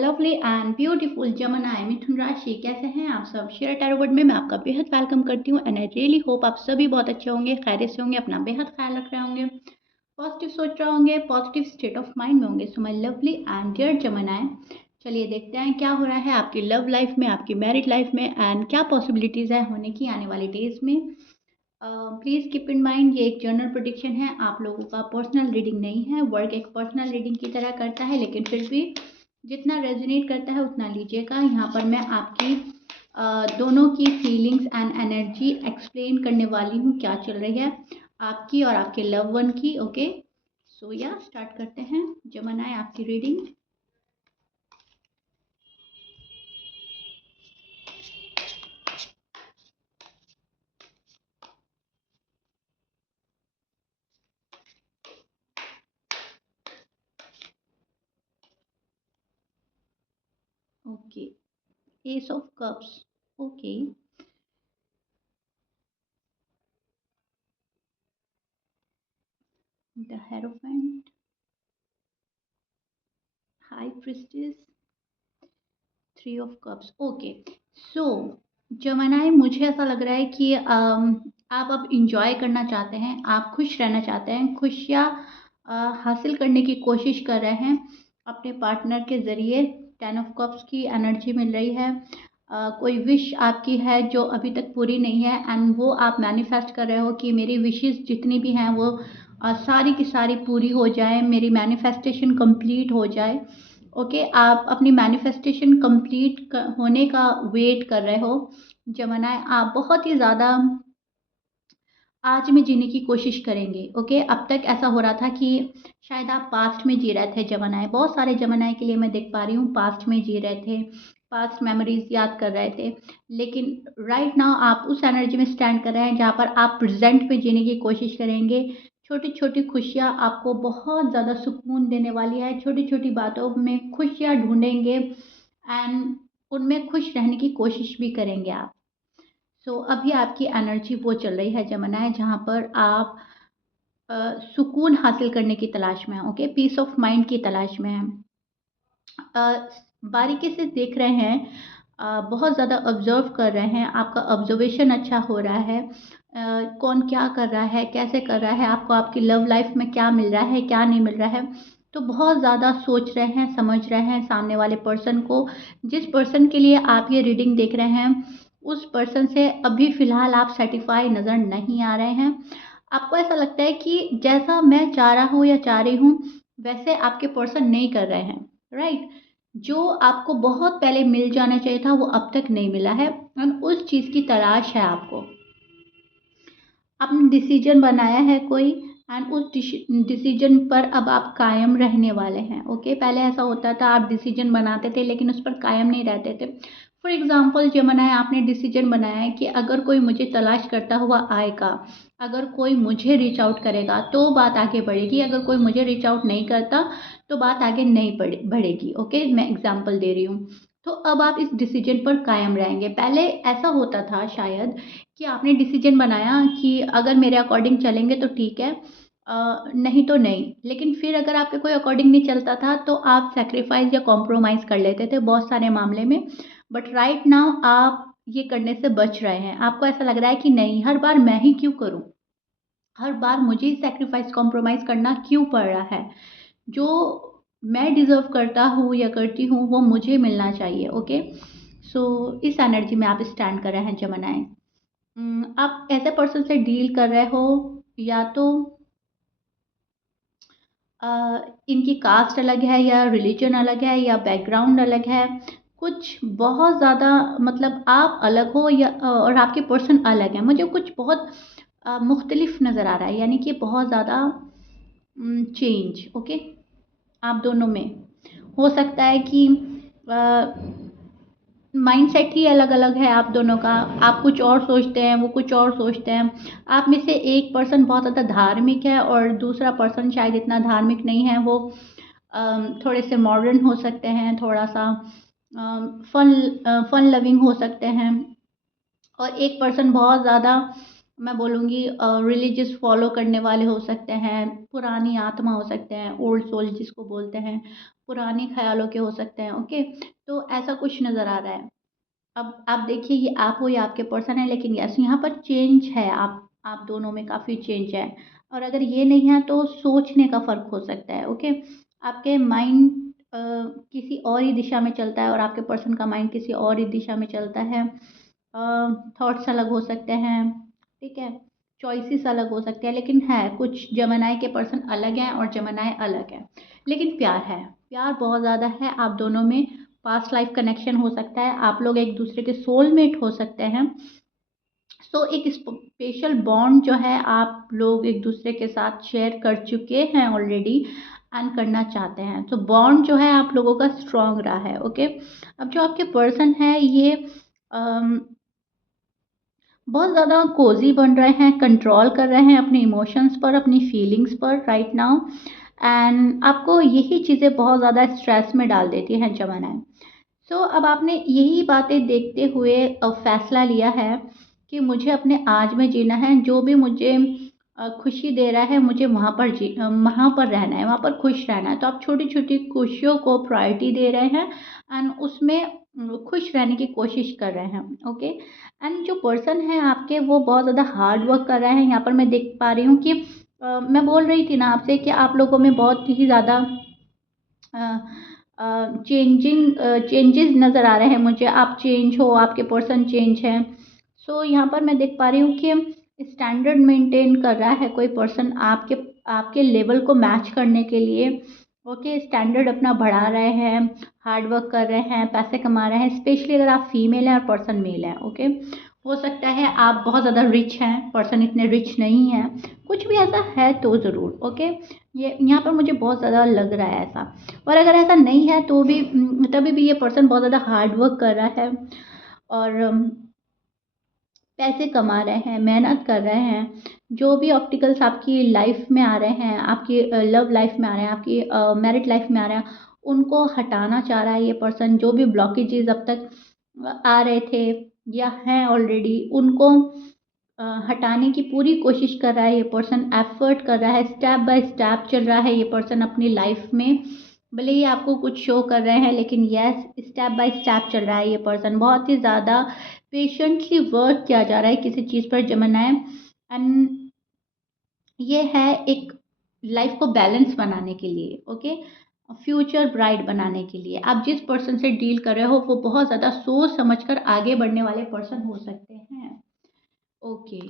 Lovely and beautiful जमनाई मिथुन राशि, कैसे हैं आप सब? शेयर टैरो वर्ड में मैं आपका बेहद वेलकम करती हूँ एंड आई रियली होप आप सभी बहुत अच्छे होंगे, खैरियत से होंगे, अपना बेहद ख्याल रख रहे होंगे, पॉजिटिव सोच रहे होंगे, पॉजिटिव स्टेट ऑफ माइंड में होंगे। So my lovely and dear जमनाई, चलिए देखते हैं क्या हो रहा है आपकी लव लाइफ में, आपकी मैरिड लाइफ में एंड क्या पॉसिबिलिटीज़ है होने की आने वाले डेज में। प्लीज़ कीप इन माइंड ये एक जनरल प्रेडिक्शन है, आप लोगों का पर्सनल रीडिंग नहीं है। वर्क एक पर्सनल रीडिंग की तरह करता है, लेकिन फिर भी जितना रेजोनेट करता है उतना लीजिएगा। यहाँ पर मैं आपकी दोनों की फीलिंग्स एंड एनर्जी एक्सप्लेन करने वाली हूँ, क्या चल रही है आपकी और आपके लव वन की। ओके, सो या स्टार्ट करते हैं। जमनाई आपकी reading. Okay, S of cups. Okay, the hierophant, high priestess, three of cups. Okay, सो जमनाई, मुझे ऐसा लग रहा है कि आप अब इंजॉय करना चाहते हैं, आप खुश रहना चाहते हैं, खुशियाँ हासिल करने की कोशिश कर रहे हैं अपने पार्टनर के ज़रिए। टेन ऑफ कप्स की एनर्जी मिल रही है। कोई विश आपकी है जो अभी तक पूरी नहीं है एंड वो आप मैनिफेस्ट कर रहे हो कि मेरी विशेस जितनी भी हैं वो सारी की सारी पूरी हो जाए, मेरी मैनिफेस्टेशन कंप्लीट हो जाए। ओके, आप अपनी मैनिफेस्टेशन कंप्लीट होने का वेट कर रहे हो जमनाई। आप बहुत ही ज़्यादा आज में जीने की कोशिश करेंगे। ओके, अब तक ऐसा हो रहा था कि शायद आप पास्ट में जी रहे थे जमनाई। बहुत सारे जमनाई के लिए मैं देख पा रही हूँ पास्ट में जी रहे थे, पास्ट मेमोरीज याद कर रहे थे, लेकिन राइट नाउ आप उस एनर्जी में स्टैंड कर रहे हैं जहाँ पर आप प्रेजेंट में जीने की कोशिश करेंगे। छोटी छोटी खुशियाँ आपको बहुत ज़्यादा सुकून देने वाली है। छोटी छोटी बातों में खुशियाँ ढूंढेंगे एंड उनमें खुश रहने की कोशिश भी करेंगे आप। सो अभी आपकी एनर्जी वो चल रही है जमनाई जहाँ पर आप सुकून हासिल करने की तलाश में हैं। ओके, पीस ऑफ माइंड की तलाश में हैं। बारीकी से देख रहे हैं, बहुत ज़्यादा ऑब्जर्व कर रहे हैं, आपका ऑब्जर्वेशन अच्छा हो रहा है। कौन क्या कर रहा है, कैसे कर रहा है, आपको आपकी लव लाइफ में क्या मिल रहा है, क्या नहीं मिल रहा है। तो बहुत ज़्यादा सोच रहे हैं, समझ रहे हैं सामने वाले पर्सन को। जिस पर्सन के लिए आप ये रीडिंग देख रहे हैं उस पर्सन से अभी फ़िलहाल आप सेटिस्फाई नज़र नहीं आ रहे हैं। आपको ऐसा लगता है कि जैसा मैं चाह रहा हूँ या चाह रही हूँ वैसे आपके पर्सन नहीं कर रहे हैं, राइट? जो आपको बहुत पहले मिल जाना चाहिए था वो अब तक नहीं मिला है और उस चीज़ की तलाश है आपको। आपने डिसीजन बनाया है कोई एंड उस डिसीजन पर अब आप कायम रहने वाले हैं। ओके, पहले ऐसा होता था आप डिसीजन बनाते थे लेकिन उस पर कायम नहीं रहते थे। फॉर एग्जांपल जमनाई, आपने डिसीजन बनाया है कि अगर कोई मुझे तलाश करता हुआ आएगा, अगर कोई मुझे रीच आउट करेगा तो बात आगे बढ़ेगी, अगर कोई मुझे रीच आउट नहीं करता तो बात आगे नहीं बढ़ेगी। ओके, मैं एग्जाम्पल दे रही हूँ। तो अब आप इस डिसीजन पर कायम रहेंगे। पहले ऐसा होता था शायद कि आपने डिसीजन बनाया कि अगर मेरे अकॉर्डिंग चलेंगे तो ठीक है, नहीं तो नहीं। लेकिन फिर अगर आपके कोई अकॉर्डिंग नहीं चलता था तो आप सैक्रिफाइस या कॉम्प्रोमाइज़ कर लेते थे बहुत सारे मामले में। बट राइट नाउ आप ये करने से बच रहे हैं। आपको ऐसा लग रहा है कि नहीं, हर बार मैं ही क्यों करूँ? हर बार मुझे ही सैक्रिफाइस कॉम्प्रोमाइज़ करना क्यों पड़ रहा है? जो मैं डिज़र्व करता हूँ या करती हूँ वो मुझे मिलना चाहिए। ओके, सो इस एनर्जी में आप स्टैंड कर रहे हैं जमनाई। आप ऐसे पर्सन से डील कर रहे हो या तो अ, इनकी कास्ट अलग है या रिलीजन अलग है या बैकग्राउंड अलग है। कुछ बहुत ज़्यादा मतलब आप अलग हो या और आपके पर्सन अलग हैं। मुझे कुछ बहुत मुख्तलिफ नज़र आ रहा है, यानी कि बहुत ज़्यादा चेंज। ओके, आप दोनों में हो सकता है कि माइंडसेट ही अलग-अलग है आप दोनों का। आप कुछ और सोचते हैं, वो कुछ और सोचते हैं। आप में से एक पर्सन बहुत ज़्यादा धार्मिक है और दूसरा पर्सन शायद इतना धार्मिक नहीं है। वो थोड़े से मॉडर्न हो सकते हैं, थोड़ा-सा फन लविंग हो सकते हैं। और एक पर्सन बहुत ज़्यादा, मैं बोलूँगी, रिलीजियस फॉलो करने वाले हो सकते हैं, पुरानी आत्मा हो सकते हैं, ओल्ड सोल जिसको बोलते हैं, पुराने ख़्यालों के हो सकते हैं, ओके? तो ऐसा कुछ नज़र आ रहा है। अब आप देखिए ये आप हो या आपके पर्सन है, लेकिन यस यहाँ पर चेंज है, आप दोनों में काफ़ी चेंज है। और अगर ये नहीं है तो सोचने का फ़र्क हो सकता है, ओके? आपके माइंड किसी और ही दिशा में चलता है और आपके पर्सन का माइंड किसी और ही दिशा में चलता है। थॉट्स अलग हो सकते हैं, ठीक है? चॉइसेस अलग हो सकते हैं, लेकिन है कुछ जेमिनी के पर्सन अलग हैं और जेमिनी अलग है। लेकिन प्यार है, प्यार बहुत ज़्यादा है आप दोनों में। पास्ट लाइफ कनेक्शन हो सकता है, आप लोग एक दूसरे के सोलमेट हो सकते हैं। सो एक स्पेशल बॉन्ड जो है आप लोग एक दूसरे के साथ शेयर कर चुके हैं ऑलरेडी एंड करना चाहते हैं, तो बॉन्ड जो है आप लोगों का स्ट्रॉन्ग रहा है, ओके? अब जो आपके पर्सन है ये बहुत ज़्यादा कोज़ी बन रहे हैं, कंट्रोल कर रहे हैं अपने इमोशंस पर, अपनी फीलिंग्स पर राइट नाउ, एंड आपको यही चीज़ें बहुत ज़्यादा स्ट्रेस में डाल देती हैं जमाना। सो अब आपने यही बातें देखते हुए फैसला लिया है कि मुझे अपने आज में जीना है, जो भी मुझे खुशी दे रहा है मुझे वहाँ पर रहना है, वहाँ पर खुश रहना है। तो आप छोटी-छोटी खुशियों को प्रायोरिटी दे रहे हैं एंड उसमें खुश रहने की कोशिश कर रहे हैं, ओके? एंड जो पर्सन है आपके वो बहुत ज़्यादा हार्ड वर्क कर रहे हैं। यहाँ पर मैं देख पा रही हूँ कि मैं बोल रही थी ना आपसे कि आप लोगों में बहुत ही ज़्यादा चेंजेस नज़र आ रहे हैं मुझे। आप चेंज हो, आपके पर्सन चेंज हैं। सो यहाँ पर मैं देख पा रही हूँ कि स्टैंडर्ड मेंटेन कर रहा है कोई पर्सन आपके आपके लेवल को मैच करने के लिए, ओके? स्टैंडर्ड अपना बढ़ा रहे हैं, हार्ड वर्क कर रहे हैं, पैसे कमा रहे हैं, स्पेशली अगर आप फीमेल हैं और पर्सन मेल है, ओके? हो सकता है आप बहुत ज़्यादा रिच हैं, पर्सन इतने रिच नहीं हैं, कुछ भी ऐसा है तो ज़रूर, ओके? ये यहाँ पर मुझे बहुत ज़्यादा लग रहा है ऐसा। और अगर ऐसा नहीं है तो भी तभी भी ये पर्सन बहुत ज़्यादा हार्ड वर्क कर रहा है और पैसे कमा रहे हैं, मेहनत कर रहे हैं। जो भी ऑब्स्टिकल्स आपकी लाइफ में आ रहे हैं, आपकी लव लाइफ में आ रहे हैं, आपकी मैरिड लाइफ में आ रहे हैं, उनको हटाना चाह रहा है ये पर्सन। जो भी ब्लॉकेजेस अब तक आ रहे थे या हैं ऑलरेडी, उनको हटाने की पूरी कोशिश कर रहा है ये पर्सन, एफर्ट कर रहा है, स्टेप बाय स्टेप चल रहा है ये पर्सन अपनी लाइफ में। भले ही आपको कुछ शो कर रहे हैं, लेकिन यस स्टेप बाय स्टेप चल रहा है ये पर्सन। बहुत ही ज़्यादा पेशेंटली वर्क किया जा रहा है किसी चीज़ पर जमना है, एंड ये है एक लाइफ को बैलेंस बनाने के लिए, ओके? फ्यूचर ब्राइट बनाने के लिए आप जिस पर्सन से डील कर रहे हो वो बहुत ज़्यादा सोच समझकर आगे बढ़ने वाले पर्सन हो सकते हैं, ओके?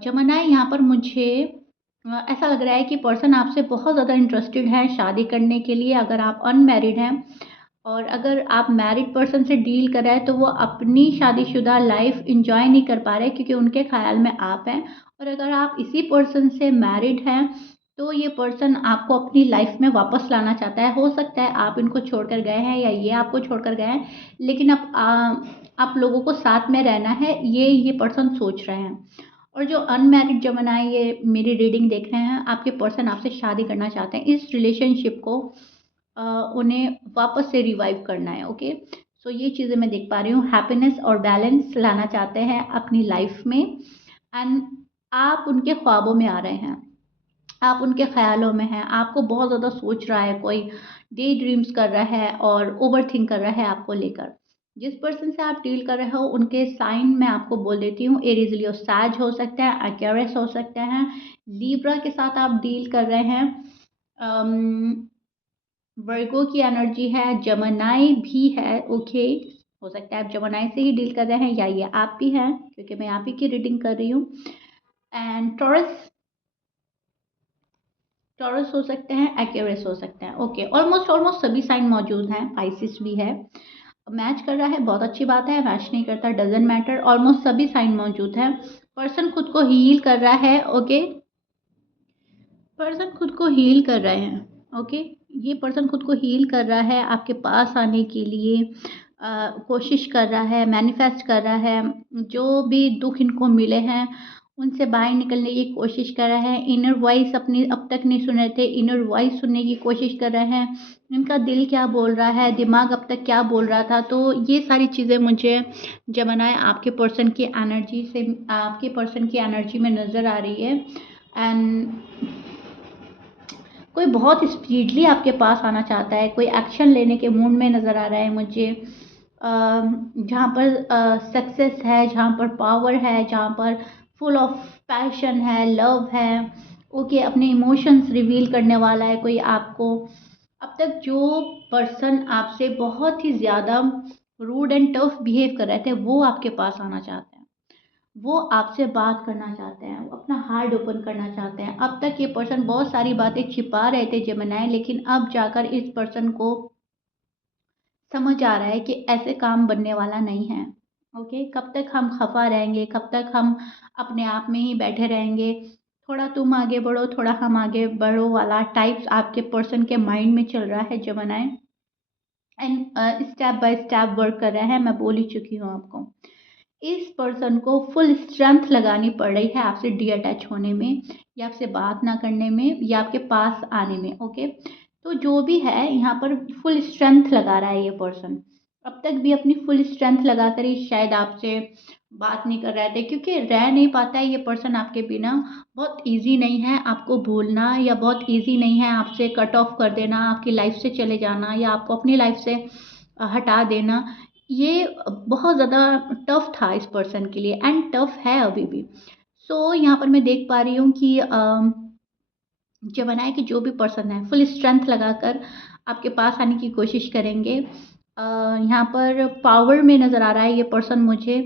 जमानाए यहाँ पर मुझे ऐसा लग रहा है कि पर्सन आपसे बहुत ज़्यादा इंटरेस्टेड है शादी करने के लिए, अगर आप अनमैरिड हैं। और अगर आप मैरिड पर्सन से डील कर रहे हैं तो वो अपनी शादीशुदा लाइफ एंजॉय नहीं कर पा रहे क्योंकि उनके ख्याल में आप हैं। और अगर आप इसी पर्सन से मैरिड हैं तो ये पर्सन आपको अपनी लाइफ में वापस लाना चाहता है। हो सकता है आप इनको छोड़कर गए हैं या ये आपको छोड़कर गए हैं, लेकिन अब आप लोगों को साथ में रहना है, ये पर्सन सोच रहे हैं। और जो अनमैरिड जमानाए ये मेरी रीडिंग देख रहे हैं, आपके पर्सन आपसे शादी करना चाहते हैं। इस रिलेशनशिप को उन्हें वापस से रिवाइव करना है, ओके? सो ये चीज़ें मैं देख पा रही हूँ। हैप्पीनेस और बैलेंस लाना चाहते हैं अपनी लाइफ में, एंड आप उनके ख्वाबों में आ रहे हैं, आप उनके ख्यालों में हैं, आपको बहुत ज़्यादा सोच रहा है, कोई डे ड्रीम्स कर रहा है और ओवरथिंक कर रहा है आपको लेकर। जिस पर्सन से आप डील कर रहे हो उनके साइन मैं आपको बोल देती हूँ। एरीज लियो सैज हो सकते हैं, एक्वेरियस हो सकते हैं, लिब्रा के साथ आप डील कर रहे हैं, वर्गो की एनर्जी है, जमनाई भी है, ओके? हो सकता है आप जमनाई से ही डील कर रहे हैं या ये आप भी हैं क्योंकि मैं आप ही की रीडिंग कर रही हूँ। एंड टॉरस, टॉरस हो सकते हैं, एक्वेरियस हो सकते हैं, ओके? ऑलमोस्ट ऑलमोस्ट सभी साइन मौजूद हैं, पाइसिस भी है। मैच कर रहा है, बहुत अच्छी बात है। मैच नहीं करता डजेंट मैटर, ऑलमोस्ट सभी साइन मौजूद हैं। पर्सन खुद को हील कर रहा है, ओके? पर्सन खुद को हील कर रहे हैं, ओके? ये पर्सन खुद को हील कर रहा है आपके पास आने के लिए, कोशिश कर रहा है, मैनिफेस्ट कर रहा है। जो भी दुख इनको मिले हैं उनसे बाहर निकलने की कोशिश कर रहा है। इनर वॉइस अपनी अब तक नहीं सुन रहे थे, इनर वॉइस सुनने की कोशिश कर रहे हैं। इनका दिल क्या बोल रहा है, दिमाग अब तक क्या बोल रहा था, तो ये सारी चीज़ें मुझे जमानाए आपके पर्सन की एनर्जी से, आपके पर्सन की एनर्जी में नज़र आ रही है। एंड कोई बहुत स्पीडली आपके पास आना चाहता है, कोई एक्शन लेने के मूड में नज़र आ रहा है मुझे, जहाँ पर सक्सेस है, जहाँ पर पावर है, जहाँ पर फुल ऑफ पैशन है, लव है, ओके, अपने इमोशंस रिवील करने वाला है कोई आपको। अब तक जो पर्सन आपसे बहुत ही ज़्यादा रूड एंड टफ बिहेव कर रहे थे, वो आपके पास आना चाहते हैं, वो आपसे बात करना चाहते हैं, वो अपना हार्ट ओपन करना चाहते हैं। अब तक ये पर्सन बहुत सारी बातें छिपा रहे थे जेमिनी, लेकिन अब जाकर इस पर्सन को समझ आ रहा है कि ऐसे काम बनने वाला नहीं है। ओके, कब तक हम खफा रहेंगे, कब तक हम अपने आप में ही बैठे रहेंगे, थोड़ा तुम आगे बढ़ो थोड़ा हम आगे बढ़ो वाला टाइप्स आपके पर्सन के माइंड में चल रहा है Gemini. And step by step work कर रहा है, मैं बोल ही चुकी हूँ आपको। इस पर्सन को फुल स्ट्रेंथ लगानी पड़ रही है आपसे डी अटैच होने में, या आपसे बात ना करने में, या आपके पास आने में। ओके, तो जो भी है यहाँ पर फुल स्ट्रेंथ लगा रहा है ये पर्सन। अब तक भी अपनी फुल स्ट्रेंथ लगाकर ही शायद आपसे बात नहीं कर रहे थे, क्योंकि रह नहीं पाता है ये पर्सन आपके बिना। बहुत इजी नहीं है आपको भूलना, या बहुत इजी नहीं है आपसे कट ऑफ कर देना, आपकी लाइफ से चले जाना, या आपको अपनी लाइफ से हटा देना। ये बहुत ज़्यादा टफ था इस पर्सन के लिए, एंड टफ है अभी भी। सो यहाँ पर मैं देख पा रही हूँ कि जो बनाए कि जो भी पर्सन है फुल स्ट्रेंथ लगाकर आपके पास आने की कोशिश करेंगे। यहाँ पर पावर में नज़र आ रहा है ये पर्सन मुझे।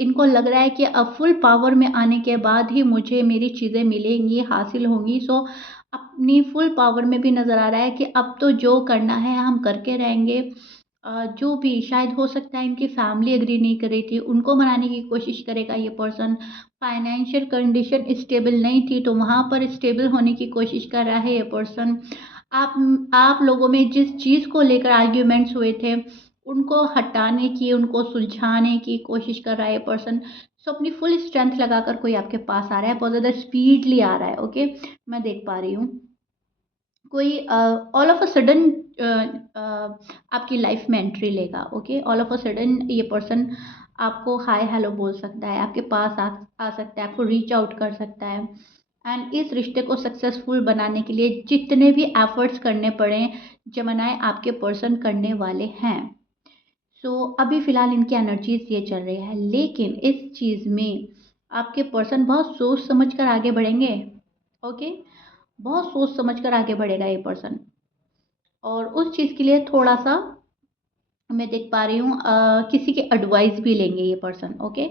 इनको लग रहा है कि अब फुल पावर में आने के बाद ही मुझे मेरी चीज़ें मिलेंगी, हासिल होंगी। सो अपनी फुल पावर में भी नज़र आ रहा है कि अब तो जो करना है हम करके रहेंगे। जो भी शायद हो सकता है इनकी फैमिली एग्री नहीं कर रही थी, उनको मनाने की कोशिश करेगा ये पर्सन। फाइनेंशियल कंडीशन स्टेबल नहीं थी, तो वहाँ पर स्टेबल होने की कोशिश कर रहा है ये पर्सन। आप लोगों में जिस चीज़ को लेकर आर्ग्यूमेंट्स हुए थे, उनको हटाने की, उनको सुलझाने की कोशिश कर रहा है ये पर्सन। सो अपनी फुल स्ट्रेंथ लगाकर कोई आपके पास आ रहा है, बहुत ज़्यादा स्पीडली आ रहा है। ओके, मैं देख पा रही हूँ कोई ऑल ऑफ अ सडन आपकी लाइफ में एंट्री लेगा। Okay, all of a sudden ये पर्सन आपको हाय हेलो बोल सकता है, आपके पास आ सकता है, आपको रीच आउट कर सकता है। एंड इस रिश्ते को सक्सेसफुल बनाने के लिए जितने भी एफर्ट्स करने पड़े, जमनाए आपके पर्सन करने वाले हैं। सो अभी फ़िलहाल इनकी एनर्जीज ये चल रही है, लेकिन इस चीज़ में आपके पर्सन बहुत सोच समझ कर आगे बढ़ेंगे। ओके, बहुत सोच समझ कर आगे बढ़ेगा ये पर्सन, और उस चीज़ के लिए थोड़ा-सा मैं देख पा रही हूँ किसी की एडवाइस भी लेंगे ये पर्सन। ओके,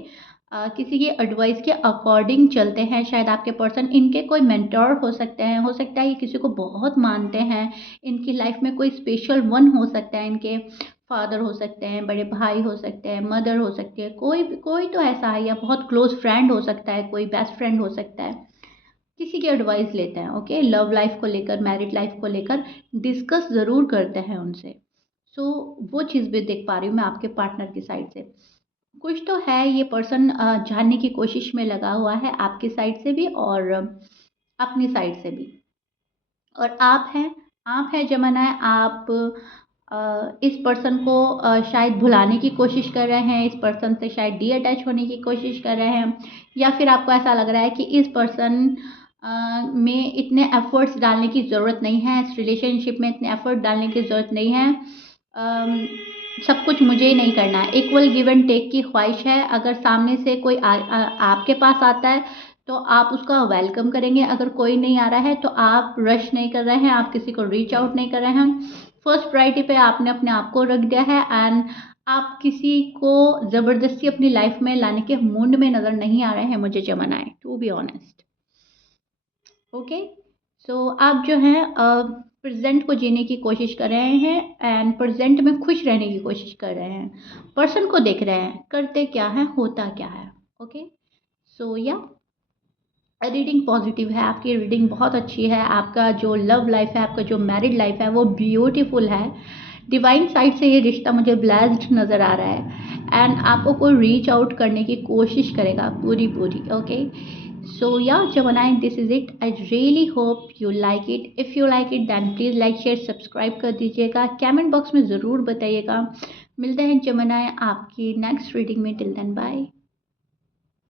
किसी की एडवाइस के अकॉर्डिंग चलते हैं शायद आपके पर्सन। इनके कोई मेंटर हो सकते हैं, हो सकता है ये किसी को बहुत मानते हैं, इनकी लाइफ में कोई स्पेशल वन हो सकता है, इनके फादर हो सकते हैं, बड़े भाई हो सकते हैं, मदर हो सकती है, कोई तो ऐसा है, या बहुत क्लोज फ्रेंड हो सकता है, कोई बेस्ट फ्रेंड हो सकता है। किसी की एडवाइस लेते हैं। ओके, लव लाइफ को लेकर, मैरिड लाइफ को लेकर डिस्कस ज़रूर करते हैं उनसे। सो वो चीज़ भी देख पा रही हूँ मैं आपके पार्टनर की साइड से। कुछ तो है ये पर्सन जानने की कोशिश में लगा हुआ है, आपकी साइड से भी और अपनी साइड से भी। और आप हैं जमाना, आप इस पर्सन को शायद भुलाने की कोशिश कर रहे हैं, इस पर्सन से शायद डी अटैच होने की कोशिश कर रहे हैं, या फिर आपको ऐसा लग रहा है कि इस पर्सन में इतने एफर्ट्स डालने की ज़रूरत नहीं है, इस रिलेशनशिप में इतने एफर्ट डालने की ज़रूरत नहीं है। सब कुछ मुझे ही नहीं करना है, इक्वल गिव एंड टेक की ख्वाहिश है। अगर सामने से कोई आपके पास आता है तो आप उसका वेलकम करेंगे, अगर कोई नहीं आ रहा है तो आप रश नहीं कर रहे हैं, आप किसी को रीच आउट नहीं कर रहे हैं। फर्स्ट प्रायोरिटी पे आपने अपने आप को रख दिया है, एंड आप किसी को ज़बरदस्ती अपनी लाइफ में लाने के मूड में नज़र नहीं आ रहे हैं मुझे जमाना है, टू बी ऑनेस्ट। ओके, सो आप जो हैं प्रेजेंट को जीने की कोशिश कर रहे हैं, एंड प्रेजेंट में खुश रहने की कोशिश कर रहे हैं। पर्सन को देख रहे हैं करते क्या है, होता क्या है। ओके, सो या रीडिंग पॉजिटिव है, आपकी रीडिंग बहुत अच्छी है। आपका जो लव लाइफ है, आपका जो मैरिड लाइफ है वो ब्यूटीफुल है। डिवाइन साइड से ये रिश्ता मुझे ब्लेस्ड नज़र आ रहा है, एंड आपको कोई रीच आउट करने की कोशिश करेगा पूरी पूरी। ओके, सो या जमानाई, this is it. I really hope you like it. If you like it then please like share subscribe कर दीजिएगा, कमेंट बॉक्स में ज़रूर बताइएगा। मिलते हैं जमानाई आपकी नेक्स्ट रीडिंग में। Till then bye.